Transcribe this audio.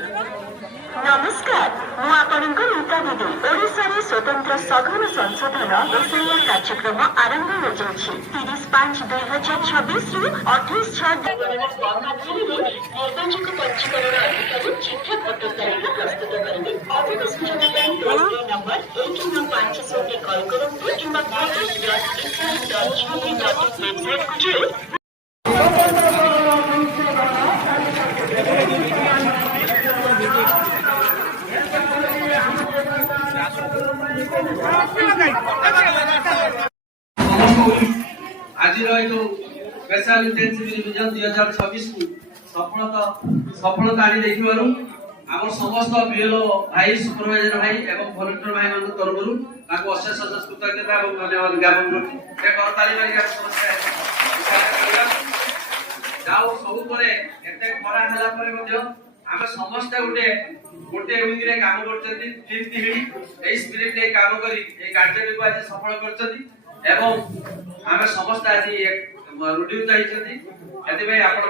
नमस्कार मु आपणको रीता दीदी ओडिशा रे स्वतंत्र सघन संशोधन एसआईआर कार्यक्रम आरंभ हो जाछि 30/5/2026 रु 28/6 निर्वाचक पंजीकरण अधिकारी चिठा भट्टाचार्य प्रस्तुत करेंगे। अधिक सूचना ପାଇଁ टोल फ्री नंबर 19500 पे कॉल करନ୍ତୁ किंवा voters.ecr.gov.in वेबसाइट को आज स्पेशल इंटेंसिव रिविजन 2026 को सफलता आनी देखिबारु आम समस्त बीएलओ भाई सुपरवाइजर भाई एवं वॉलंटियर भाई मान तरफ अशेष अशेष कृतज्ञता और धन्यवाद ज्ञापन करछि। करताली मारी सब एते खरा हला परे मध्ये आमे समस्त गोटे वीक रे काम करछथि टीम टीम ए स्पिरिट रे काम करी ए कार्यक्रम को आज सफल करछथि एवं आमे समस्त आज एक रुडित होइछथि एते भाई आपण